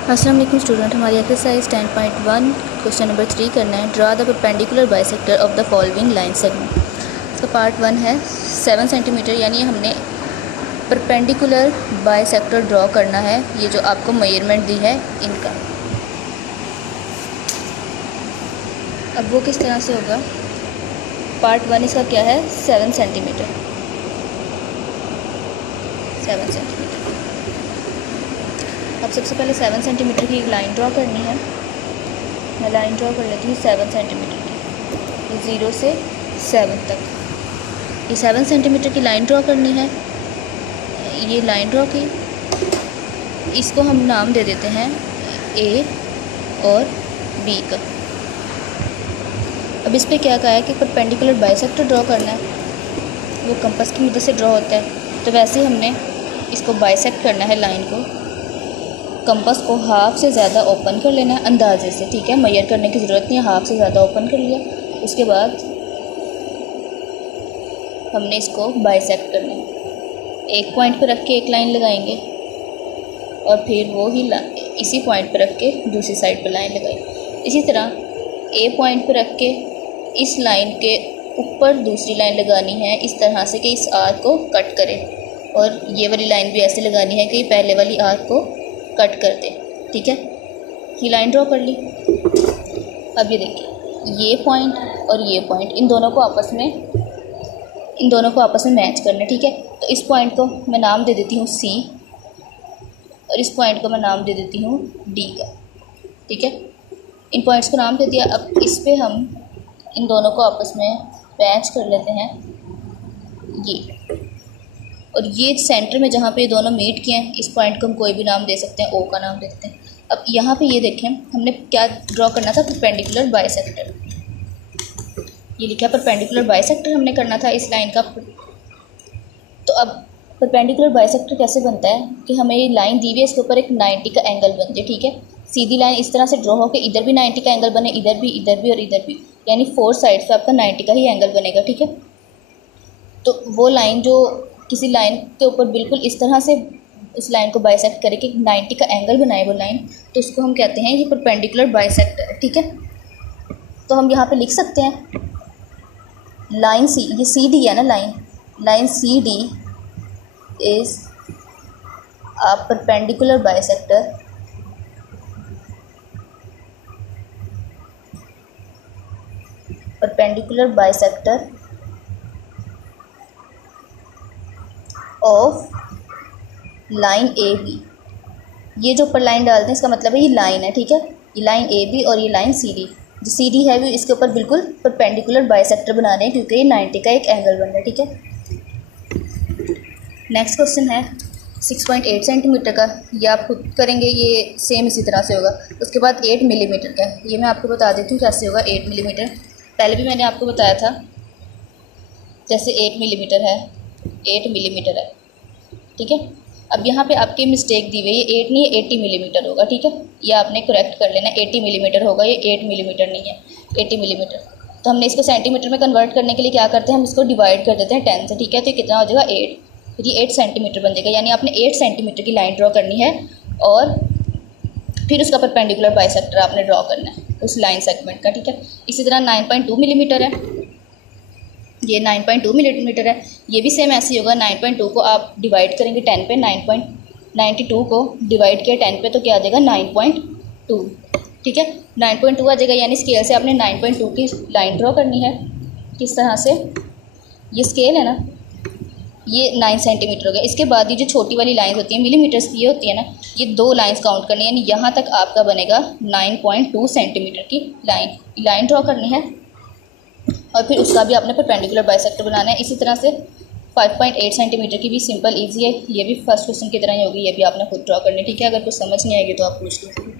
अस्सलाम वालेकुम स्टूडेंट, हमारी एक्सरसाइज 10.1 क्वेश्चन नंबर 3 करना है। Draw the perpendicular bisector of the following line segment. इसका पार्ट 1 है 7 सेंटीमीटर, यानी हमने परपेंडिकुलर बाइसेक्टर ड्रॉ करना है। ये जो आपको मेजरमेंट दी है इनका। अब वो किस तरह से होगा? पार्ट 1 इसका क्या है? 7 सेंटीमीटर। 7 सेंटीमीटर। अब सबसे पहले 7 सेंटीमीटर की एक लाइन ड्रॉ करनी है। मैं लाइन ड्रॉ कर लेती हूँ 7 सेंटीमीटर की, 0 से 7 तक। ये 7 सेंटीमीटर की लाइन ड्रॉ करनी है। ये लाइन ड्रॉ की, इसको हम नाम दे देते हैं ए और बी का। अब इस पर क्या कहा है कि परपेंडिकुलर बाइसेक्टर ड्रॉ करना है। वो कंपास की मदद से ड्रॉ होता है। तो वैसे हमने इसको बाइसेक्ट करना है लाइन को। कंपास को हाफ से ज़्यादा ओपन कर लेना है अंदाजे से, ठीक है। मेजर करने की ज़रूरत नहीं है, हाफ से ज़्यादा ओपन कर लिया। उसके बाद हमने इसको बाइसेक्ट करना है। एक पॉइंट पर रख के एक लाइन लगाएंगे और फिर वो ही इसी पॉइंट पर रख के दूसरी साइड पर लाइन लगाएंगे। इसी तरह ए पॉइंट पर रख के इस लाइन के ऊपर दूसरी लाइन लगानी है, इस तरह से कि इस आर्क को कट करे। और ये वाली लाइन भी ऐसे लगानी है कि पहले वाली आर्क को कट कर दे, ठीक है। ये लाइन ड्रॉ कर ली। अब ये देखिए, ये पॉइंट और ये पॉइंट, इन दोनों को आपस में मैच करना है, ठीक है। तो इस पॉइंट को मैं नाम दे देती हूँ सी और इस पॉइंट को मैं नाम दे देती हूँ डी का, ठीक है। इन पॉइंट्स को नाम दे दिया। अब इस पे हम इन दोनों को आपस में मैच कर लेते हैं, ये। और ये सेंटर में जहाँ पे ये दोनों मीट किए हैं, इस पॉइंट को हम कोई भी नाम दे सकते हैं, ओ का नाम दे सकते हैं। अब यहाँ पे ये देखें, हमने क्या ड्रॉ करना था? Perpendicular bisector. ये लिखा है परपेंडिकुलर बाइसेक्टर हमने करना था इस लाइन का। तो अब परपेंडिकुलर बाइसेक्टर कैसे बनता है कि हमें ये लाइन दी हुई है, इसके ऊपर एक 90 का एंगल बन जाए, ठीक है। सीधी लाइन इस तरह से ड्रॉ हो के इधर भी 90 का एंगल बने, इधर भी और इधर भी, यानी 4 साइड से आपका 90 का ही एंगल बनेगा, ठीक है। तो वो लाइन जो किसी लाइन के ऊपर बिल्कुल इस तरह से उस लाइन को बाइसेक्ट करे कि 90 का एंगल बनाए वो लाइन, तो उसको हम कहते हैं ये परपेंडिकुलर बाइसेक्टर है, ठीक है। तो हम यहाँ पे लिख सकते हैं लाइन सी, ये सी डी है ना, line C D is a perpendicular bisector of line A B. ये जो ऊपर लाइन डालते हैं इसका मतलब है ये लाइन है, ठीक है। ये लाइन ए बी और ये लाइन सी डी, जो सी डी है वो इसके ऊपर बिल्कुल परपेंडिकुलर बाइसेक्टर बना रहे हैं, क्योंकि ये 90 का एक एंगल बन रहा है, ठीक है। नेक्स्ट क्वेश्चन है 6.8 सेंटीमीटर का। ये आप खुद करेंगे, ये सेम इसी तरह से होगा। उसके बाद 8 मिलीमीटर का है। ये मैं आपको बता देती हूँ कैसे होगा 8 मिलीमीटर। पहले भी मैंने आपको बताया था, जैसे 8 मिलीमीटर है, 8 मिलीमीटर है, ठीक है। अब यहाँ पे आपकी मिस्टेक दी हुई है, ये 8 नहीं है, 80 मिलीमीटर होगा, ठीक है। ये आपने करेक्ट कर लेना, 80 मिलीमीटर होगा, ये 8 मिलीमीटर नहीं है, 80 मिलीमीटर। तो हमने इसको सेंटीमीटर में कन्वर्ट करने के लिए क्या करते हैं, हम इसको डिवाइड कर देते हैं 10 से, ठीक है। तो कितना हो जाएगा 8, फिर ये 8 सेंटीमीटर बन जाएगा। यानी आपने 8 सेंटीमीटर की लाइन ड्रॉ करनी है और फिर उसका परपेंडिकुलर बाइसेक्टर आपने ड्रॉ करना है उस लाइन सेगमेंट का, ठीक है। इसी तरह 9.2 मिलीमीटर है, ये 9.2 मिलीमीटर है। ये भी सेम ऐसे ही होगा। 9.2 को आप डिवाइड करेंगे 10 पे, 9.92 को डिवाइड किया 10 पे तो क्या आ जाएगा 9.2, ठीक है। 9.2 आ जाएगा। यानी स्केल से आपने 9.2 की लाइन ड्रॉ करनी है। किस तरह से? ये स्केल है ना, ये 9 सेंटीमीटर हो गया। इसके बाद ये जो छोटी वाली लाइन होती है मिलीमीटर्स की, ये होती है ना, ये 2 लाइन्स काउंट करनी है। यानी यहाँ तक आपका बनेगा 9.2 सेंटीमीटर की लाइन ड्रॉ करनी है और फिर उसका भी आपने परपेंडिकुलर बाइसेक्टर बनाना है। इसी तरह से 5.8 सेंटीमीटर की भी सिंपल इजी है। ये भी फर्स्ट क्वेश्चन की तरह ही होगी, ये भी आपने खुद ड्रॉ करनी है, ठीक है। अगर कुछ समझ नहीं आएगी तो आप पूछ लो।